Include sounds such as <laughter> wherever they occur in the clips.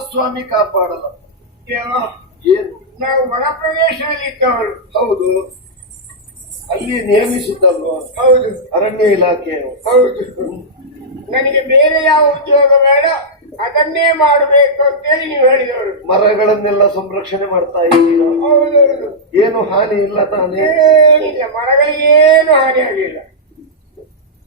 ಸ್ವಾಮಿ ಕಾಪಾಡಲ್ಲ. ಏನು? ನಾವು ಒಳ ಪ್ರವೇಶದಲ್ಲಿ ಇದ್ದವರು ಹೌದು. ಅಲ್ಲಿ ನೇಮಿಸಿದ್ದಲ್ವ? ಹೌದು. ಅರಣ್ಯ ಇಲಾಖೆ. ಹೌದು. ನನಗೆ ಬೇರೆ ಯಾವ ಉದ್ಯೋಗ ಬೇಡ ಅದನ್ನೇ ಮಾಡಬೇಕು ಅಂತೇಳಿ ನೀವು ಹೇಳಿದವರು. ಮರಗಳನ್ನೆಲ್ಲ ಸಂರಕ್ಷಣೆ ಮಾಡ್ತಾ ಇದ್ದೀರ? ಹೌದು. ಏನು ಹಾನಿ ಇಲ್ಲ ತಾನೇ? ಏನಿಲ್ಲ ಮರಗಳಿಗೆ ಹಾನಿ ಆಗಿಲ್ಲ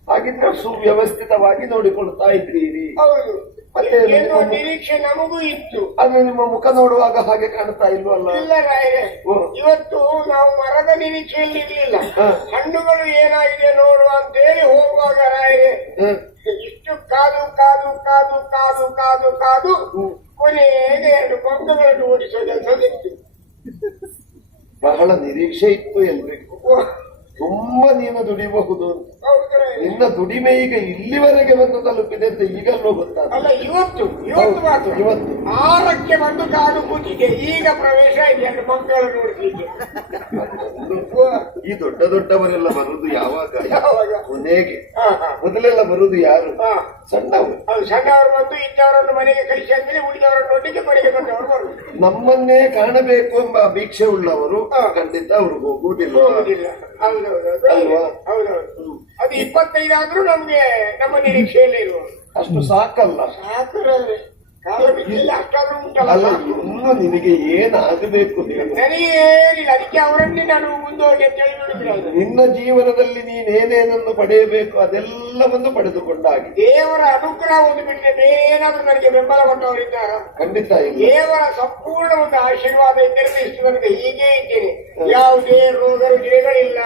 ಹಾಗಿದ್ರೆ ಸುವ್ಯವಸ್ಥಿತವಾಗಿ ನೋಡಿಕೊಳ್ತಾ ಇದ್ದೀರಿ. ಹೌದು. ಎನ್ನುವ ನಿರೀಕ್ಷೆ ನಮಗೂ ಇತ್ತು. ಅದು ನಿಮ್ಮ ಮುಖ ನೋಡುವಾಗ ಹಾಗೆ ಕಾಣ್ತಾ ಇಲ್ವಲ್ಲ? ಇಲ್ಲ ರಾಯರೇ ಇವತ್ತು ನಾವು ಮರದ ನಿರೀಕ್ಷೆಯಲ್ಲಿ ಇರ್ಲಿಲ್ಲ. ಹಣ್ಣುಗಳು ಏನಾಗಿದೆ ನೋಡುವ ಅಂತ ಹೇಳಿ ಹೋಗುವಾಗ ರಾಯರೇ ಇಷ್ಟು ಕಾದು ಕಾದು ಕಾದು ಕಾದು ಕಾದು ಕಾದು. ಕೊನೆಗೆ ಕೊನೆಗೆ ಎರಡು ಕೊಂಬುಗಳನ್ನು ಓಡಿಸುವ ಕೆಲಸ ಸಿಕ್ತು ಬಹಳ ನಿರೀಕ್ಷೆ ಇತ್ತು ಎಲ್ರಿಗೂ ತುಂಬಾ ನೀನು ದುಡಿಬಹುದು ಅಂತ. ನಿನ್ನ ದುಡಿಮೆ ಈಗ ಇಲ್ಲಿವರೆಗೆ ಬಂದು ತಲುಪಿದೆ ಅಂತ ಈಗಲೂ ಗೊತ್ತಾಗ ಅಲ್ಲ ಇವತ್ತು ಇವತ್ತು ಮಾತು ಇವತ್ತು. ಆರಕ್ಕೆ ಬಂದು ಕಾಲು ಕೂತಿದೆ ಈಗ ಪ್ರವೇಶ ಇದೆ ಮಕ್ಕಳನ್ನು ನೋಡ್ತಿದ್ದೆ ಈ ದೊಡ್ಡ ದೊಡ್ಡವರೆಲ್ಲ ಬರುದು ಯಾವಾಗ? ಯಾವಾಗ? ಕೊನೆಗೆ. ಮೊದಲೆಲ್ಲ ಬರುದು ಯಾರು? ಹಾ. ಸಣ್ಣವರು. ಸಣ್ಣವರು ಬಂದು ಇದ್ದವರನ್ನು ಮನೆಗೆ ಕಳಿಸಿ ಅಂದ್ರೆ ಉಳಿದವರನ್ನು ನೋಡ್ಲಿಕ್ಕೆ ಮನೆಗೆ ಬಂದವರು ಬರುವುದು. ನಮ್ಮನ್ನೇ ಕಾಣಬೇಕು ಎಂಬ ಅಪೇಕ್ಷೆ ಉಳ್ಳವರು. ಖಂಡಿತ ಅವ್ರಿಗೆ ಹೋಗುವುದಿಲ್ಲ. ಹೌದೌದು ಅಲ್ವಾ? ಹೌದೌದು. ಅದು ಇಪ್ಪತ್ತೈದಾದ್ರೂ ನಮ್ಗೆ ನಮ್ಮ ನಿರೀಕ್ಷೆಯಲ್ಲಿ ಇರುವ ಅಷ್ಟು ಸಾಕಲ್ಲ. ಸಾಕು ಅಲ್ಲ. ಇನ್ನು ನಿನಗೆ ಏನಾಗಬೇಕು ಅದಕ್ಕೆ ಅವರನ್ನೇ ನಾನು ಅಂತ ಬಿಡುದಿಲ್ಲ ನಿನ್ನ ಜೀವನದಲ್ಲಿ ನೀನೇನೇನನ್ನು ಪಡೆಯಬೇಕು ಅದೆಲ್ಲವನ್ನು ಪಡೆದುಕೊಂಡಾಗಿ. ದೇವರ ಅನುಗ್ರಹ ಒಂದು ಬಿಟ್ಟರೆ ಬೇರೆ ಏನಾದ್ರೂ ನನಗೆ ಬೆಂಬಲ ಕೊಟ್ಟವರಿದ್ದಾರ? ಖಂಡಿತ ದೇವರ ಸಂಪೂರ್ಣ ಒಂದು ಆಶೀರ್ವಾದ ಇದ್ದರೆ ಇಷ್ಟು ನನಗೆ ಹೀಗೆ ಇದ್ದೇನೆ. ಯಾವುದೇ ರೋಗ ರುಜಿನಗಳಿಲ್ಲ.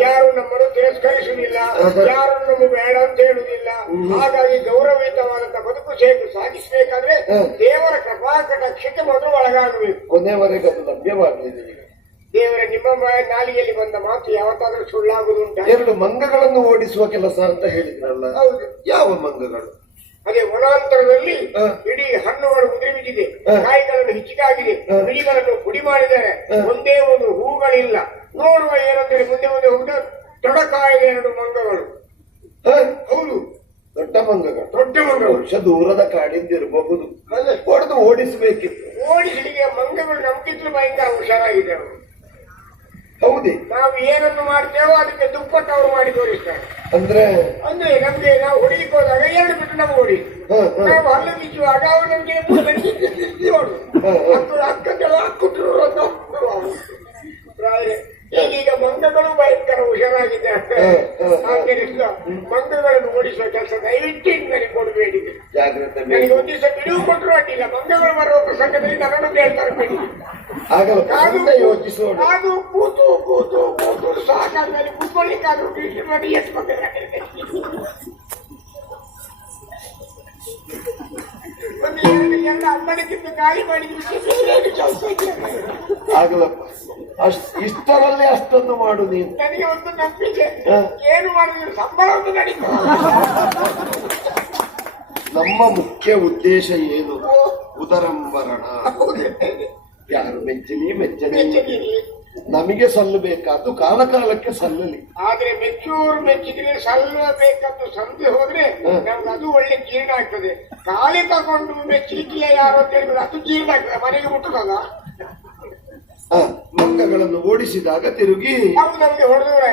ಯಾರು ನಮ್ಮನ್ನು ತಿರಸ್ಕರಿಸುವುದಿಲ್ಲ. ಯಾರು ನಮಗೆ ಬೇಡ ಅಂತ ಹೇಳುವುದಿಲ್ಲ. ಹಾಗಾಗಿ ಗೌರವಯುತವಾದಂತ ಸೇಕು ಸಾಗಿಸಬೇಕಾದ್ರೆ ದೇವರ ಕೃಪಾ ಕಟಾಕ್ಷಕ್ಕೆ ಮೊದಲು ಒಳಗಾಗಬೇಕು. ಕೊನೆವರೆಗೆ ಅದು ಲಭ್ಯವಾಗಲಿದೆ ದೇವರ ನಿಮ್ಮ ನಾಲಿಗೆಯಲ್ಲಿ ಬಂದ ಮಾತು ಯಾವತ್ತಾದ್ರೂ ಸುಳ್ಳಾಗುದುಂಟ ಎರಡು ಮಂಗಗಳನ್ನು ಓಡಿಸುವ ಕೆಲಸ ಅಂತ ಹೇಳಿದ್ರಲ್ಲ. ಹೌದು. ಯಾವ ಮಂಗಗಳು? ಅದೇ ವನಾಂತರದಲ್ಲಿ. ಇಡೀ ಹಣ್ಣುಗಳು ಉದುರಿ ಬಿದ್ದಿದೆ. ಕಾಯಿಗಳನ್ನು ಹಿಚ್ಚಿಗಾಗಿದೆ. ಬಿಳಿಗಳನ್ನು ಪುಡಿ ಮಾಡಿದರೆ ಒಂದೇ ಒಂದು ಹೂಗಳಿಲ್ಲ. ನೋಡುವ ಏನಂದ್ರೆ ಮುಂದೆ ಮುಂದೆ ಹೋದ ತೊಡಕಾಯಿದೆ ಎರಡು ಮಂಗಗಳು? ಹೌದು. ದೊಡ್ಡ ಮಂಗಗಳು ದೊಡ್ಡ ಮಂಗಗಳು ವರ್ಷ ದೂರದ ಕಾಡಿಂದಿರಬಹುದು. ಹೊಡೆದು ಓಡಿಸಬೇಕಿತ್ತು ಓಡಿಸಲಿಕ್ಕೆ ಮಂಗಗಳು ನಮ್ಗಿದ್ರು ಭಯಂಕರ ಹುಷಾರಾಗಿದೆ ಅವರು. ಹೌದೇ. ನಾವು ಏನನ್ನು ಮಾಡ್ತೇವೋ ಅದಕ್ಕೆ ದುಪ್ಪಟ್ಟು ಅವರು ಮಾಡಿ ತೋರಿಸ್ತಾರೆ. ಅಂದ್ರೆ? ಅಂದ್ರೆ ನಮ್ಗೆ ನಾವು ಹೊಡಿಲಿಕ್ಕೆ ಹೋದಾಗ ಎರಡು ಬಿಟ್ಟು ನಮ್ಗೆ ಹೊಡಿ. ನಾವು ಹಲ್ಲು ಬಿಚ್ಚುವಾಗ ಅವರು ನಮ್ಗೆ <laughs> ನೋಡು. ಮಂಗಗಳನ್ನು ಓಡಿಸುವ ಕೆಲಸ ದಯವಿಟ್ಟು ನನಗೆ ಕೊಡಬೇಡಿ ಜಾಗ್ರತೆ ನನಗೆ ಒಂದು ದಿವಸ ಬಿಡುವು ಕೊಟ್ಟರು ಅಡ್ಡಿಲ್ಲ ಮಂಗಗಳು ಬರುವ ಪ್ರಸಂಗದಲ್ಲಿ ನನ್ನನ್ನು ಕೇಳ್ತಾರೆ ಬಿಡಿ. ಅದು ಕಾದು ಯೋಚಿಸೋಣ ಕಾದು ಕೂತು ಕೂತು ಕೂತು ಸಾಕಾದ್ಮೇಲೆ ಕೂತ್ಕೊಳ್ಳಿಕ್ಕಾದ್ರೂ ಮಾಡಿ ಎಷ್ಟು ಮಂಗ ಒಂದು ಎರಡು ಗಾಳಿ ಮಾಡಿದ್ರೆ ಬೇರೆ ಕೆಲಸ ಆಗಲಪ್ಪ ಅಷ್ಟ್ ಇಷ್ಟರಲ್ಲೇ ಅಷ್ಟನ್ನು ಮಾಡು ನೀನು. ನನಗೆ ಒಂದು ನಂಬಿಕೆ ಏನು ಮಾಡಿದ್ರು ಸಂಬಳ ಒಂದು ನಡೀತು. ನಮ್ಮ ಮುಖ್ಯ ಉದ್ದೇಶ ಏನು? ಉದರಂಬರಣ. ಯಾರು ಮೆಚ್ಚಲಿ ಮೆಚ್ಚಲಿ. ನಮಗೆ ಸಲ್ಲಬೇಕಾದ್ದು ಕಾಲ ಕಾಲಕ್ಕೆ ಸಲ್ಲಲಿ. ಆದ್ರೆ ಮೆಚ್ಚೂರು ಮೆಚ್ಚಿದ್ರೆ ಸಲ್ಲಬೇಕಂತ ಸಂಧಿ ಹೋದ್ರೆ ನಮ್ಗೆ ಅದು ಒಳ್ಳೆ ಜೀರ್ಣ ಆಗ್ತದೆ. ಕಾಲಿ ತಗೊಂಡು ಮೆಚ್ಚಿಗೆ ಯಾರು ಅಂತ ಹೇಳಿದ್ರೆ ಅದು ಜೀರ್ಣ ಆಗ್ತದೆ. ಮನೆಗೆ ಮುಟ್ಟುದಲ್ಲ? ಮಂಗಗಳನ್ನು ಓಡಿಸಿದಾಗ ತಿರುಗಿ ಅವ್ರು ನಮ್ಗೆ ಹೊಡೆದವ್ರೆ.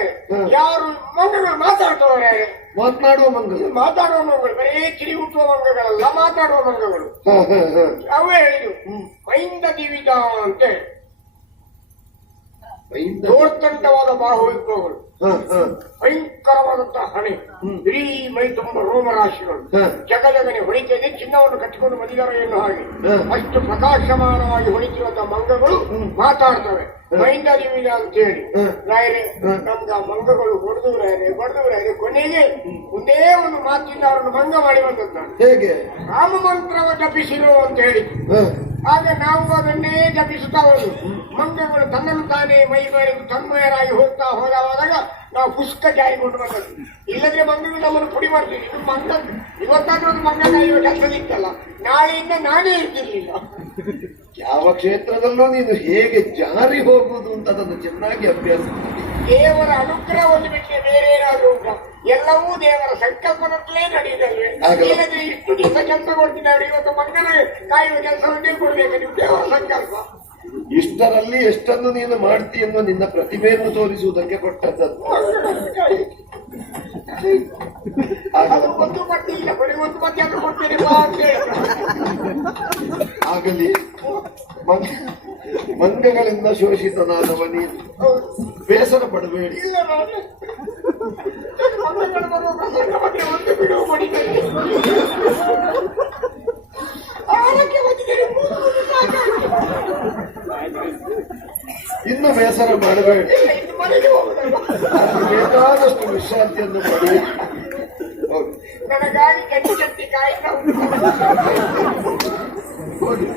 ಯಾರು ಮಂಗಗಳು ಮಾತಾಡ್ತವ್ರೆ ಮಾತನಾಡುವ ಮಂಗಗಳು ಮಾತಾಡುವ ಮಂಗಗಳು ಬರೀ ಕಿಡಿ ಹುಟ್ಟುವ ಮಂಗಗಳಲ್ಲ ಮಾತಾಡುವ ಮಂಗಗಳು. ಅವೇ ಹೇಳಿದ್ರು ಮೈಂದ ಜೀವಿತ ಅಂತ ಹೇಳಿ. ಮೈಂದ- ಹ, ಹ. ಭಯಂಕರವಾದಂತಹ ಹಣೆ. ಇಡೀ ಮೈ ತುಂಬ ರೋಮರಾಶಿಗಳು ರಾಶಿಗಳು. ಜಗಜಗನೆ ಹೊಳಿಕೆಗೆ ಚಿನ್ನವನ್ನು ಕಟ್ಟಿಕೊಂಡು ಮದಿದರೆಯನ್ನು ಹಾಗೆ. ಅಷ್ಟು ಪ್ರಕಾಶಮಾನವಾಗಿ ಹೊಳಿತಿರುವಂತಹ ಮಂಗಗಳು ಮಾತಾಡ್ತವೆ. ಮೈಂದರಿವಿದ ಅಂತೇಳಿ. ಹೇಳಿ ರಾಯರೇ. ನಮ್ಗೆ ಆ ಮಂಗಗಳು ಹೊಡೆದು ರಾಯರೇ ಹೊಡೆದು ರಾಯರೇ ಕೊನೆಗೆ ಒಂದೇ ಒಂದು ಮಾತಿಂದ ಅವರನ್ನು ಭಂಗ ಮಾಡಿ ಹೇಗೆ? ರಾಮ ಮಂತ್ರವ ಜಪಿಸಿರು ಅಂತ ಹೇಳಿ. ಆಗ ನಾವು ಅದನ್ನೇ ಜಪಿಸುತ್ತಾ ಹೋದು ಮಂಗಗಳು ತನ್ನನ್ನು ತಾನೇ ಮೈ ಮೇಲೆ ತನ್ಮಯರಾಗಿ ಹೋಗ್ತಾ ಹೋದಾಗ ನಾವು ಪುಸ್ತಕ ಜಾರಿಕೊಂಡು ಬಂದದ್ದು. ಇಲ್ಲದ್ರೆ ಮಂಗಗಳು ನಮ್ಮನ್ನು ಪುಡಿ ಮಾಡ್ತೀವಿ ಇದು ಮಂಗ. ಇವತ್ತಾದ್ರೂ ಒಂದು ಮಂಗ ಕಾಯುವ ಕೆಲಸದಿತ್ತಲ್ಲ. ನಾಳೆಯಿಂದ ನಾನೇ ಇರ್ತಿರ್ಲಿಲ್ಲ. ಯಾವ ಕ್ಷೇತ್ರದಲ್ಲೂ ನೀನು ಹೇಗೆ ಜಾರಿ ಹೋಗುವುದು ಅಂತ ಅದನ್ನು ಚೆನ್ನಾಗಿ ಅಭ್ಯಾಸ ಮಾಡಿ. ದೇವರ ಅನುಗ್ರಹ ಒಂದು ಬಿಟ್ಟರೆ ಬೇರೆ ಏನಾದರೂ ಉಂಟ? ಎಲ್ಲವೂ ದೇವರ ಸಂಕಲ್ಪನಲ್ಲೇ ನಡೆಯುತ್ತಲ್ವೇ. ಇಲ್ಲದ್ರೆ ಇಷ್ಟು ದಿವಸ ಕೆಲಸ ಕೊಡ್ತಿದ್ದಾರೆ ಇವತ್ತು ಮಂಗನ ಕಾಯುವ ಕೆಲಸವನ್ನೇ ಕೊಡ್ಬೇಕು. ನಿಮ್ಮ ದೇವರ ಸಂಕಲ್ಪ? ಇಷ್ಟರಲ್ಲಿ ಎಷ್ಟನ್ನು ನೀನು ಮಾಡ್ತಿ ಎನ್ನುವ ನಿನ್ನ ಪ್ರತಿಭೆಯನ್ನು ತೋರಿಸುವುದಕ್ಕೆ ಕೊಟ್ಟದ್ದು. ಆಗಲಿ ಮಂಗ ಮಂಗಗಳಿಂದ ಶೋಷಿತನಾದವ ನೀನು. ಬೇಸರ ಪಡಬೇಡಿ ಇಲ್ಲ ನಾನು ಮಂಗಗಳು ಬರುವ ಪ್ರಸಂಗ ಬಗ್ಗೆ ಒಂದು ಬಿಡುವು ಪಡಿತೇನೆ ಆರಕ್ಕೆ ಬಂದಿದ್ದೇನೆ ಮೂರು ಮೂರು ಸಾಕಾಯ್ತು. ಇನ್ನು ಬೇಸರ ಮಾಡಬೇಡಿ. ಇಲ್ಲ, ಇನ್ನು ಮನೆಗೆ ಹೋಗುದಲ್ಲ ಬೇಕಾದಷ್ಟು ವಿಶ್ರಾಂತಿಯನ್ನು ಪಡೆಯಿರಿ ಹೋಗಿ ನನಗಾಗಿ ಗಟ್ಟಿ ಗಟ್ಟಿ ಕಾಯ್ತಾ ಉಂಟು. ಹೋಗಿ.